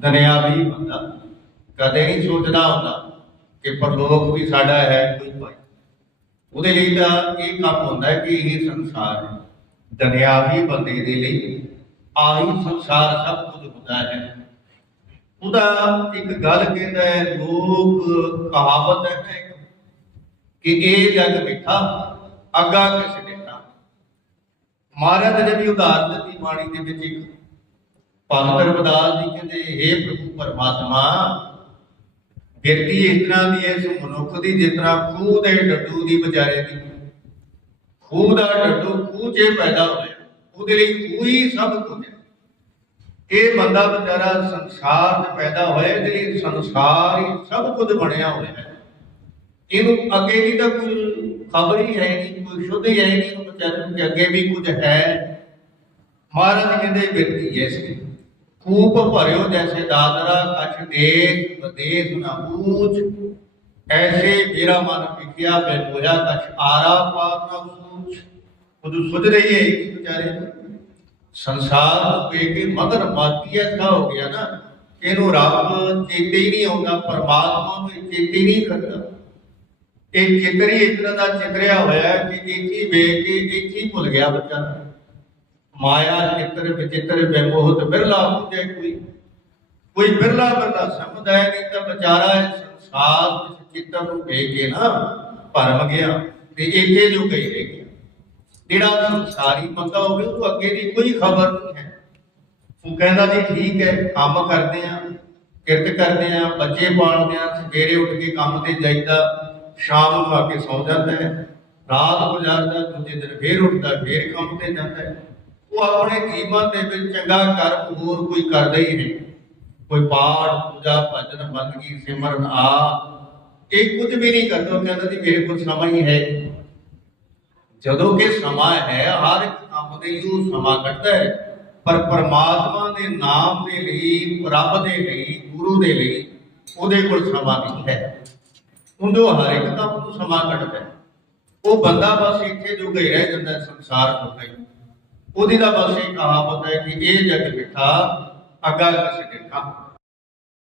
ਦੁਨਿਆਵੀ ਬੰਦਾ ਕਦੇ ਨਹੀਂ ਸੋਚਦਾ ਹੁੰਦਾ ਕਿ ਪਰਲੋਕ ਵੀ ਸਾਡਾ ਹੈ ਕੋਈ ਭਾਈ। ਉਹਦੇ ਲਈ ਤਾਂ ਇਹ ਕੰਮ ਹੁੰਦਾ ਹੈ ਕਿ ਇਹ ਸੰਸਾਰ ਹੈ। ਬੰਦੇ ਦੇ ਲਈ ਆਹੀ ਸੰਸਾਰ ਸਭ ਕੁਝ ਹੁੰਦਾ ਹੈ। ਉਹਦਾ ਇੱਕ ਗੱਲ ਕਹਿੰਦਾ ਹੈ, ਲੋਕ ਕਹਾਵਤ ਹੈ ਨਾ ਕਿ ਇਹ ਜਗ ਮਿੱਠਾ, ਅੱਗਾ ਕਿਸ ਦਿੱਤਾ? ਮਹਾਰਾਜ ਨੇ ਵੀ ਉਦਾਹਰਨ ਦਿੱਤੀ ਬਾਣੀ ਦੇ ਵਿੱਚ ਇੱਕ। ਭਗਤ ਰਵਿਦਾਸ ਜੀ ਕਹਿੰਦੇ हे ਪ੍ਰਭੂ ਪਰਮਾਤਮਾ ਬਿਰਤੀ ਇਸ ਤਰ੍ਹਾਂ ਦੀ ਹੈ ਇਸ ਮਨੁੱਖ ਦੀ ਜਿਸ ਤਰ੍ਹਾਂ ਖੂਹ ਦੇ ਡੱਡੂ ਦੀ ਵਿਚਾਰੇ ਦੀ ਖੂਹ ਦਾ ਡੱਡੂ ਖੂਹ 'ਚ ਪੈਦਾ ਹੋਇਆ ਉਹਦੇ ਲਈ ਖੂਹ ਹੀ ਸਭ ਕੁਝ ਹੈ। ਇਹ ਬੰਦਾ ਵਿਚਾਰਾ ਸੰਸਾਰ 'ਚ ਪੈਦਾ ਹੋਇਆ ਇਹਦੇ ਲਈ ਸੰਸਾਰ ਹੀ ਸਭ ਕੁਝ ਬਣਿਆ ਹੋਇਆ ਹੈ। ਇਹਨੂੰ ਅੱਗੇ ਦੀ ਤਾਂ ਕੋਈ ਖਬਰ ਹੀ ਹੈ ਨਹੀਂ, ਕੋਈ ਸ਼ੁੱਧ ਹੀ ਹੈ ਨਹੀਂ ਵਿਚਾਰੇ ਨੂੰ ਅੱਗੇ ਵੀ ਕੁਝ ਹੈ। ਮਹਾਰਾਜ ਕਹਿੰਦੇ, ਬਿਰਤੀ ਐਸੀ ਕੂਪ ਭਰਿਓ ਜੈਸੇ ਦਾਦਰਾ, ਕਛ ਦੇਖ ਵਿਦੇਸ਼ ਨਾ ਪੂਛ ਐਸੇ ਮੇਰਾ ਮਨ ਵਿਖਿਆ ਬੈ ਹੋਇਆ ਕਛ ਆਰਾ ਪਾਰ ਨਾ ਸੂਝ ਉਹ ਸੁਝ ਰਹੀ ਹੈ ਕਿ ਵਿਚਾਰੇ ਸੰਸਾਰ ਨੂੰ ਕੇ ਮਗਰ ਮਾਤੀ ਐਸਾ ਹੋ ਗਿਆ ਨਾ ਇਹਨੂੰ ਰੱਬ ਚੇਤੇ ਹੀ ਨਹੀਂ ਆਉਂਦਾ, ਪਰਮਾਤਮਾ ਨੂੰ ਚੇਤੇ ਹੀ ਨਹੀਂ ਕਰਦਾ। ਇਹ ਚਿੱਤਰ ਹੀ ਇਤਨਾ ਦਾ ਚਿਤਰਿਆ ਹੋਇਆ ਕਿ ਇੱਥੇ ਵੇਖ ਕੇ ਇੱਥੇ ਭੁੱਲ ਗਿਆ ਬੱਚਾ। ਮਾਇਆ, ਚਿੱਤਰ, ਵਿਚਿੱਤਰ ਬਿਮੋਹਤ ਬਿਰਲਾ ਹੁੰਦੇ ਕੋਈ। ਕੋਈ ਬਿਰਲਾ ਬਿਰਲਾ ਸਮਝਦਾ ਹੈ ਨਹੀਂ, ਤਾਂ ਵਿਚਾਰਾ ਇਸ ਸੰਸਾਰ ਵਿੱਚ ਚਿੱਤਰ ਨੂੰ ਵੇਖ ਕੇ ਨਾ ਭਰਮ ਗਿਆ ਤੇ ਇੱਥੇ ਜੋ ਗਈ ਰਹਿ ਗਿਆ। ਜਿਹੜਾ ਸੰਸਾਰੀ ਬੰਦਾ ਹੋਵੇ, ਉਹ ਅੱਗੇ ਦੀ ਕੋਈ ਖਬਰ ਨਹੀਂ ਹੈ। ਉਹ ਕਹਿੰਦਾ ਜੀ, ਠੀਕ ਹੈ, ਕੰਮ ਕਰਦੇ ਆ, ਕਿਰਤ ਕਰਦੇ ਆ, ਬੱਚੇ ਪਾਲਦੇ ਆ, ਸਵੇਰੇ ਉੱਠ ਕੇ ਕੰਮ ਤੇ ਜਾਈਦਾ, ਸ਼ਾਮ ਨੂੰ ਆ ਕੇ ਸੌਂ ਜਾਂਦਾ ਹੈ, ਰਾਤ ਗੁਜ਼ਾਰਦਾ, ਦੂਜੇ ਦਿਨ ਫੇਰ ਉੱਠਦਾ, ਫੇਰ ਕੰਮ ਤੇ ਜਾਂਦਾ ਹੈ। ਉਹ ਆਪਣੇ ਜੀਵਨ ਦੇ ਵਿੱਚ ਚੰਗਾ ਕਰਮ ਹੋਰ ਕੋਈ ਕਰਦਾ ਹੀ ਨਹੀਂ। ਕੋਈ ਪਾਠ, ਪੂਜਾ, ਭਜਨ, ਬੰਦਗੀ, ਸਿਮਰਨ, ਆ। ਇਹ ਕੁਝ ਵੀ ਨਹੀਂ ਕਰਦਾ ਕਹਿੰਦਾ ਜੀ, ਮੇਰੇ ਕੋਲ ਸਮਾਂ ਹੀ ਹੈ ਜਦੋਂ ਕਿ ਸਮਾਂ ਹੈ, ਹਰ ਇੱਕ ਕੰਮ ਦੇ ਲਈ ਸਮਾਂ ਕੱਢਦਾ ਹੈ। ਪਰ ਪਰਮਾਤਮਾ ਦੇ ਨਾਮ ਦੇ ਲਈ ਰੱਬ ਦੇ ਲਈ, ਗੁਰੂ ਦੇ ਲਈ ਉਹਦੇ ਕੋਲ ਸਮਾਂ ਨਹੀਂ ਹੈ। ਉਹਦੋਂ ਹਰ ਇੱਕ ਕੰਮ ਨੂੰ ਸਮਾਂ ਕੱਢਦਾ ਉਹ ਬੰਦਾ ਬਸ ਇੱਥੇ ਜੋ ਗਈ ਰਹਿ ਜਾਂਦਾ ਸੰਸਾਰ ਤੋਂ ਗਈ। ਉਹਦੀ ਦਾ ਬਸ ਇਹ ਕਹਾਵਤ ਹੈ ਕਿ ਇਹ ਜਗ ਮਿੱਠਾ ਅੱਗਾ ਕਿਸ ਦੇਖਾ